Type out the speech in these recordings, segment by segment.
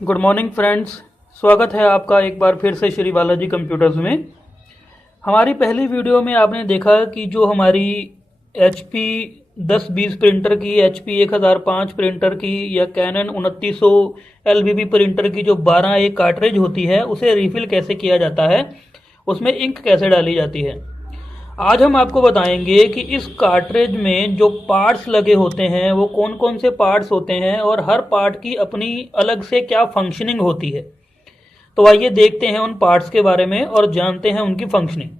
Good morning friends. स्वागत है आपका एक बार फिर से श्री बालाजी कंप्यूटर्स में। हमारी पहली वीडियो में आपने देखा कि जो हमारी HP 1020 प्रिंटर की, HP 1005 प्रिंटर की या कैनन 2900 LBB प्रिंटर की जो 12A कार्ट्रिज होती है उसे रिफ़िल कैसे किया जाता है, उसमें इंक कैसे डाली जाती है। आज हम आपको बताएंगे कि इस कार्ट्रिज में जो पार्ट्स लगे होते हैं वो कौन कौन से पार्ट्स होते हैं और हर पार्ट की अपनी अलग से क्या फंक्शनिंग होती है। तो आइए देखते हैं उन पार्ट्स के बारे में और जानते हैं उनकी फंक्शनिंग।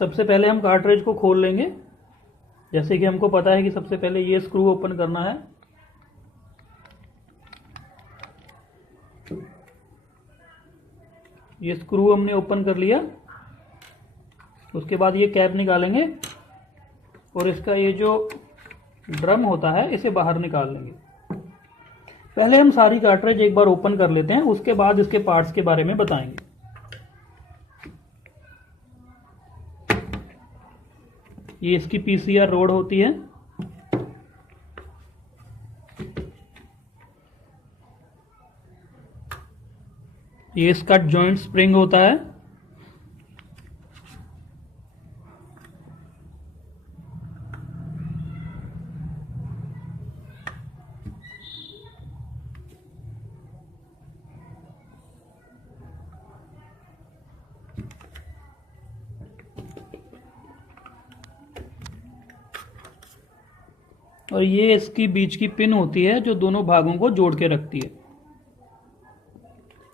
सबसे पहले हम कार्ट्रिज को खोल लेंगे। जैसे कि हमको पता है कि सबसे पहले ये स्क्रू ओपन करना है। ये स्क्रू हमने ओपन कर लिया। उसके बाद ये कैप निकालेंगे और इसका ये जो ड्रम होता है इसे बाहर निकाल लेंगे। पहले हम सारी कार्ट्रिज एक बार ओपन कर लेते हैं, उसके बाद इसके पार्ट्स के बारे में बताएंगे। ये इसकी PCR रोड होती है। ये इसका जॉइंट स्प्रिंग होता है। और ये इसकी बीच की पिन होती है जो दोनों भागों को जोड़ के रखती है।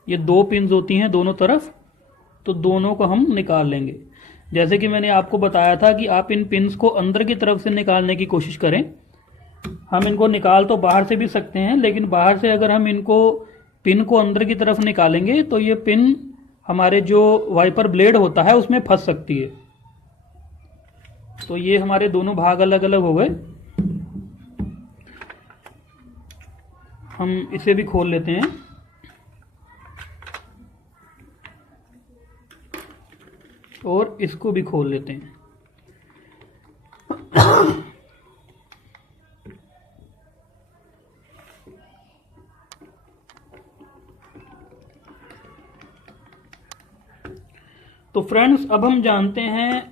ये दो पिन्स होती हैं दोनों तरफ, तो दोनों को हम निकाल लेंगे। जैसे कि मैंने आपको बताया था कि आप इन पिन्स को अंदर की तरफ से निकालने की कोशिश करें। हम इनको निकाल तो बाहर से भी सकते हैं, लेकिन बाहर से अगर हम इनको पिन को अंदर की तरफ निकालेंगे तो ये पिन हमारे जो वाइपर ब्लेड होता है उसमें फंस सकती है। तो ये हमारे दोनों भाग अलग अलग हो गए। हम इसे भी खोल लेते हैं। और इसको भी खोल लेते हैं। तो फ्रेंड्स, अब हम जानते हैं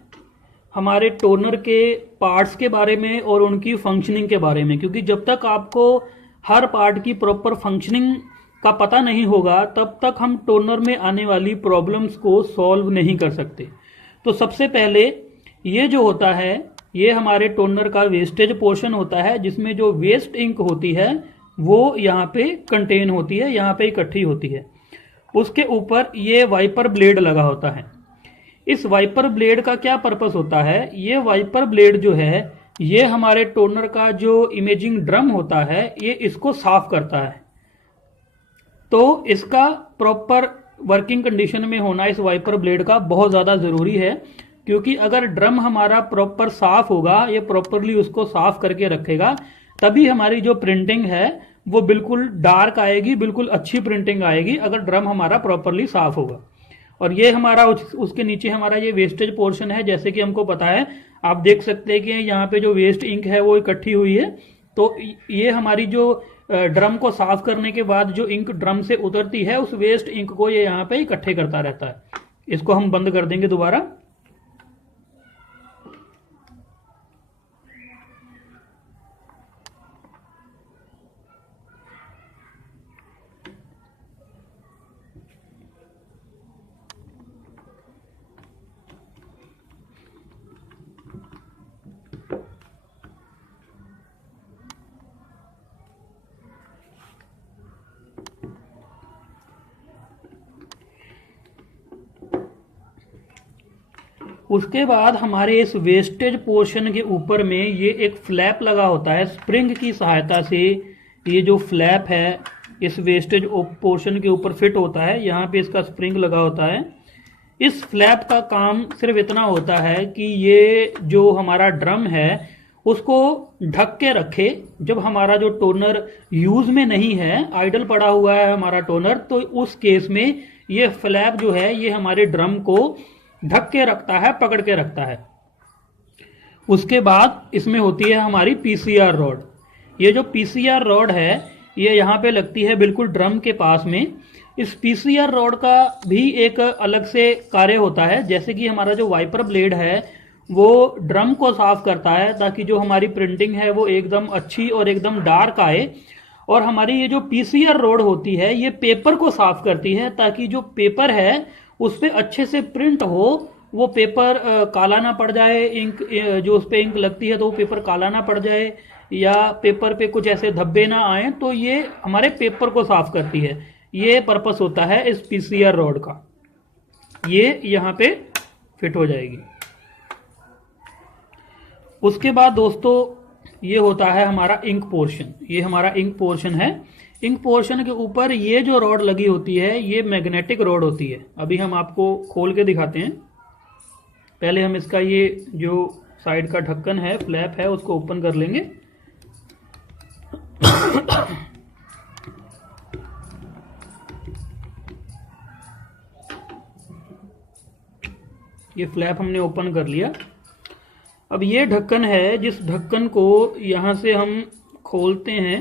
हमारे टोनर के पार्ट्स के बारे में और उनकी फंक्शनिंग के बारे में, क्योंकि जब तक आपको हर पार्ट की प्रॉपर फंक्शनिंग का पता नहीं होगा तब तक हम टोनर में आने वाली प्रॉब्लम्स को सॉल्व नहीं कर सकते। तो सबसे पहले ये जो होता है ये हमारे टोनर का वेस्टेज पोर्शन होता है, जिसमें जो वेस्ट इंक होती है वो यहाँ पे कंटेन होती है, यहाँ पे इकट्ठी होती है। उसके ऊपर ये वाइपर ब्लेड लगा होता है। इस वाइपर ब्लेड का क्या पर्पस होता है? ये वाइपर ब्लेड जो है ये हमारे टोनर का जो इमेजिंग ड्रम होता है ये इसको साफ करता है। तो इसका प्रॉपर वर्किंग कंडीशन में होना इस वाइपर ब्लेड का बहुत ज़्यादा ज़रूरी है, क्योंकि अगर ड्रम हमारा प्रॉपर साफ होगा, ये प्रॉपरली उसको साफ करके रखेगा, तभी हमारी जो प्रिंटिंग है वो बिल्कुल डार्क आएगी, बिल्कुल अच्छी प्रिंटिंग आएगी अगर ड्रम हमारा प्रॉपरली साफ होगा। और ये हमारा उसके नीचे हमारा ये वेस्टेज पोर्शन है। जैसे कि हमको पता है, आप देख सकते हैं कि यहाँ पे जो वेस्ट इंक है वो इकट्ठी हुई है। तो ये हमारी जो ड्रम को साफ करने के बाद जो इंक ड्रम से उतरती है उस वेस्ट इंक को ये यहाँ पे इकट्ठे करता रहता है। इसको हम बंद कर देंगे दोबारा। उसके बाद हमारे इस वेस्टेज पोर्शन के ऊपर में ये एक फ्लैप लगा होता है। स्प्रिंग की सहायता से ये जो फ्लैप है इस वेस्टेज पोर्शन के ऊपर फिट होता है। यहाँ पे इसका स्प्रिंग लगा होता है। इस फ्लैप का काम सिर्फ इतना होता है कि ये जो हमारा ड्रम है उसको ढक के रखे। जब हमारा जो टोनर यूज में नहीं है, आइडल पड़ा हुआ है हमारा टोनर, तो उस केस में ये फ्लैप जो है ये हमारे ड्रम को ढक के रखता है, पकड़ के रखता है। उसके बाद इसमें होती है हमारी पीसीआर रॉड। ये जो पीसीआर रॉड है ये यहाँ पे लगती है बिल्कुल ड्रम के पास में। इस पीसीआर रॉड का भी एक अलग से कार्य होता है, जैसे कि हमारा जो वाइपर ब्लेड है वो ड्रम को साफ करता है ताकि जो हमारी प्रिंटिंग है वो एकदम अच्छी और एकदम डार्क आए। और हमारी ये जो पीसीआर रॉड होती है ये पेपर को साफ करती है ताकि जो पेपर है उस पर अच्छे से प्रिंट हो, वो पेपर काला ना पड़ जाए, इंक जो उस पर इंक लगती है तो वो पेपर काला ना पड़ जाए, या पेपर पे कुछ ऐसे धब्बे ना आए, तो ये हमारे पेपर को साफ करती है। ये पर्पस होता है इस पीसीआर रॉड का। ये यहाँ पे फिट हो जाएगी। उसके बाद दोस्तों ये होता है हमारा इंक पोर्शन। ये हमारा इंक पोर्शन है। इंक पोर्शन के ऊपर ये जो रॉड लगी होती है ये मैग्नेटिक रॉड होती है। अभी हम आपको खोल के दिखाते हैं। पहले हम इसका ये जो साइड का ढक्कन है, फ्लैप है, उसको ओपन कर लेंगे। ये फ्लैप हमने ओपन कर लिया। अब ये ढक्कन है, जिस ढक्कन को यहाँ से हम खोलते हैं,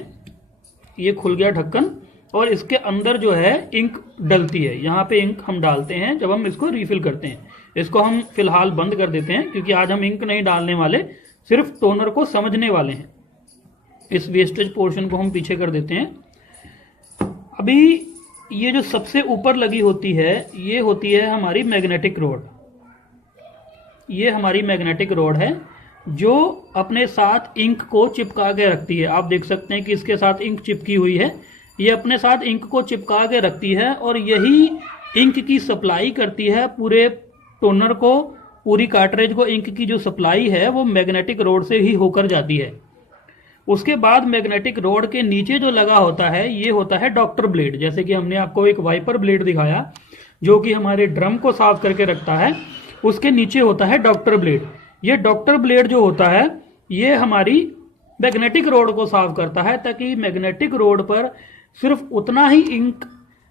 ये खुल गया ढक्कन, और इसके अंदर जो है इंक डलती है। यहाँ पे इंक हम डालते हैं जब हम इसको रिफिल करते हैं। इसको हम फिलहाल बंद कर देते हैं क्योंकि आज हम इंक नहीं डालने वाले, सिर्फ टोनर को समझने वाले हैं। इस वेस्टेज पोर्शन को हम पीछे कर देते हैं। अभी ये जो सबसे ऊपर लगी होती है ये होती है हमारी मैग्नेटिक रॉड। ये हमारी मैग्नेटिक रॉड है जो अपने साथ इंक को चिपका के रखती है। आप देख सकते हैं कि इसके साथ इंक चिपकी हुई है। ये अपने साथ इंक को चिपका के रखती है और यही इंक की सप्लाई करती है पूरे टोनर को। पूरी कार्ट्रिज को इंक की जो सप्लाई है वो मैग्नेटिक रॉड से ही होकर जाती है। उसके बाद मैग्नेटिक रॉड के नीचे जो लगा होता है ये होता है डॉक्टर ब्लेड। जैसे कि हमने आपको एक वाइपर ब्लेड दिखाया जो कि हमारे ड्रम को साफ करके रखता है, उसके नीचे होता है डॉक्टर ब्लेड। ये डॉक्टर ब्लेड जो होता है ये हमारी मैग्नेटिक रॉड को साफ करता है ताकि मैग्नेटिक रॉड पर सिर्फ उतना ही इंक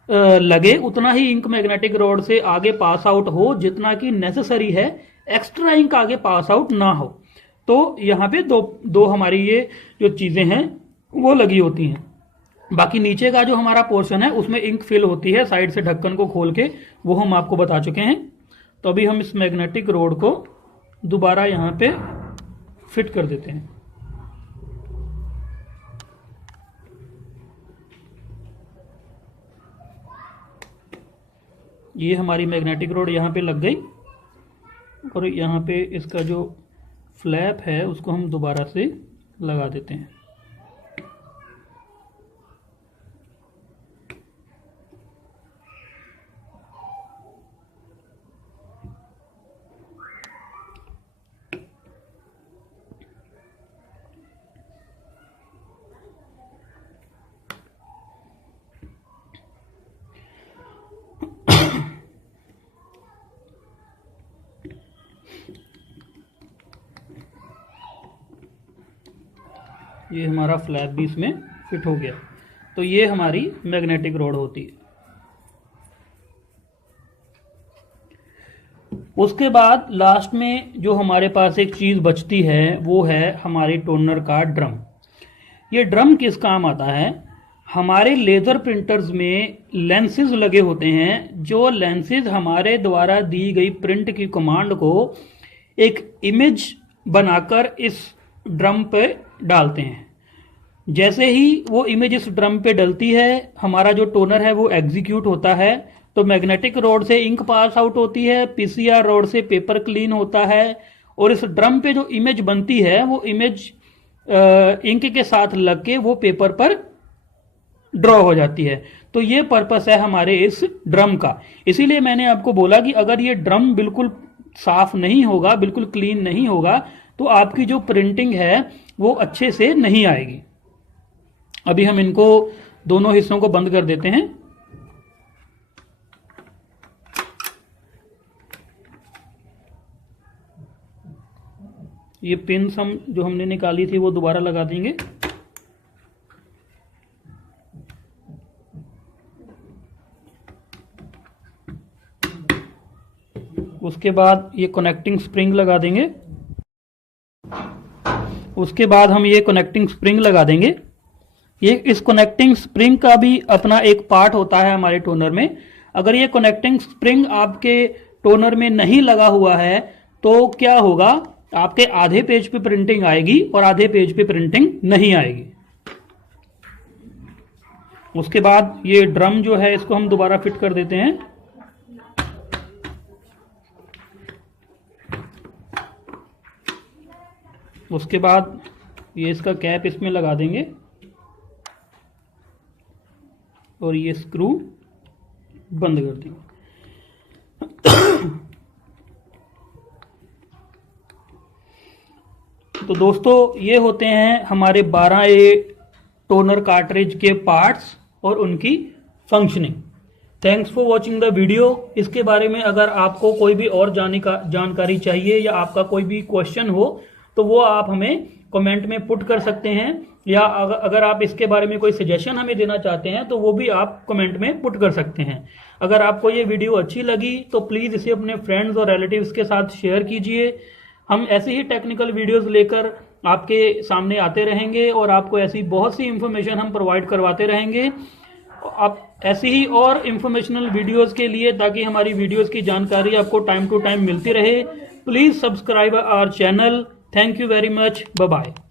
लगे, उतना ही इंक मैग्नेटिक रॉड से आगे पास आउट हो जितना कि नेसेसरी है। एक्स्ट्रा इंक आगे पास आउट ना हो। तो यहाँ पे दो हमारी ये जो चीजें हैं वो लगी होती हैं। बाकी नीचे का जो हमारा पोर्शन है उसमें इंक फिल होती है साइड से ढक्कन को खोल के, वो हम आपको बता चुके हैं। तो अभी हम इस मैग्नेटिक रॉड को दोबारा यहाँ पे फिट कर देते हैं। ये हमारी मैग्नेटिक रॉड यहाँ पे लग गई और यहाँ पे इसका जो फ्लैप है उसको हम दोबारा से लगा देते हैं। ये हमारा फ्लैप भी इसमें फिट हो गया। तो ये हमारी मैग्नेटिक रॉड होती है। उसके बाद लास्ट में जो हमारे पास एक चीज़ बचती है वो है हमारी टोनर का ड्रम। ये ड्रम किस काम आता है? हमारे लेज़र प्रिंटर्स में लेंसेज लगे होते हैं, जो लेंसेज हमारे द्वारा दी गई प्रिंट की कमांड को एक इमेज बनाकर इस ड्रम पे डालते हैं। जैसे ही वो इमेज इस ड्रम पे डलती है हमारा जो टोनर है वो एग्जीक्यूट होता है। तो मैग्नेटिक रॉड से इंक पास आउट होती है, पीसीआर रॉड से पेपर क्लीन होता है, और इस ड्रम पे जो इमेज बनती है वो इमेज इंक के साथ लग के वो पेपर पर ड्रॉ हो जाती है। तो ये पर्पस है हमारे इस ड्रम का। इसीलिए मैंने आपको बोला कि अगर ये ड्रम बिल्कुल साफ नहीं होगा, बिल्कुल क्लीन नहीं होगा, तो आपकी जो प्रिंटिंग है वो अच्छे से नहीं आएगी। अभी हम इनको दोनों हिस्सों को बंद कर देते हैं। ये पिन्स हम जो हमने निकाली थी वो दोबारा लगा देंगे। उसके बाद ये कनेक्टिंग स्प्रिंग लगा देंगे। उसके बाद हम ये कनेक्टिंग स्प्रिंग लगा देंगे। ये इस कनेक्टिंग स्प्रिंग का भी अपना एक पार्ट होता है हमारे टोनर में। अगर ये कनेक्टिंग स्प्रिंग आपके टोनर में नहीं लगा हुआ है तो क्या होगा, आपके आधे पेज पे प्रिंटिंग आएगी और आधे पेज पे प्रिंटिंग नहीं आएगी। उसके बाद ये ड्रम जो है इसको हम दोबारा फिट कर देते हैं। उसके बाद ये इसका कैप इसमें लगा देंगे और ये स्क्रू बंद कर देंगे। तो दोस्तों ये होते हैं हमारे 12A टोनर कार्ट्रिज के पार्ट्स और उनकी functioning. Thanks for watching the video. इसके बारे में अगर आपको कोई भी और जानकारी चाहिए या आपका कोई भी क्वेश्चन हो तो वो आप हमें कमेंट में पुट कर सकते हैं, या अगर आप इसके बारे में कोई सजेशन हमें देना चाहते हैं तो वो भी आप कमेंट में पुट कर सकते हैं। अगर आपको ये वीडियो अच्छी लगी तो प्लीज़ इसे अपने फ्रेंड्स और रिलेटिव्स के साथ शेयर कीजिए। हम ऐसे ही टेक्निकल वीडियोस लेकर आपके सामने आते रहेंगे और आपको ऐसी बहुत सी इंफॉर्मेशन हम प्रोवाइड करवाते रहेंगे। आप ऐसी ही और इंफॉर्मेशनल वीडियोस के लिए, ताकि हमारी वीडियोस की जानकारी आपको टाइम टू टाइम मिलती रहे, please subscribe our channel. Thank you very much. Bye bye.